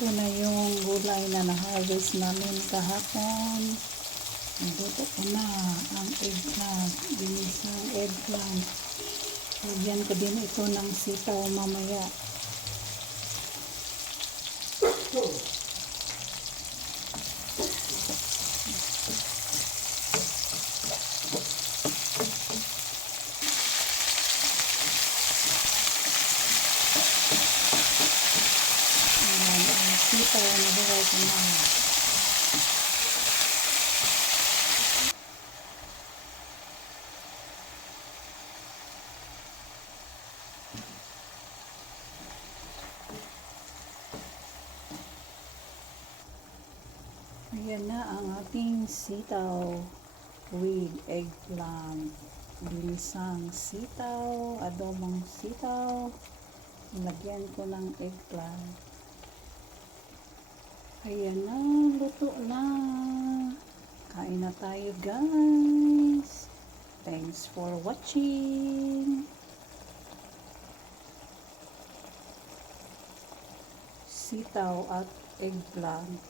Ito na yung gulay na na-harvest namin kahapon. Nagluto ko na ang eggplant. Binisang eggplant. Lagyan ko din ito ng sitaw mamaya. Ayan, ang sitaw na buhay ko na. Ayan na ang ating sitaw with eggplant. Binisang sitaw, adobong sitaw. Lagyan ko ng eggplant. Ayan na, luto na. Kain na tayo guys. Thanks for watching. Sitaw at eggplant.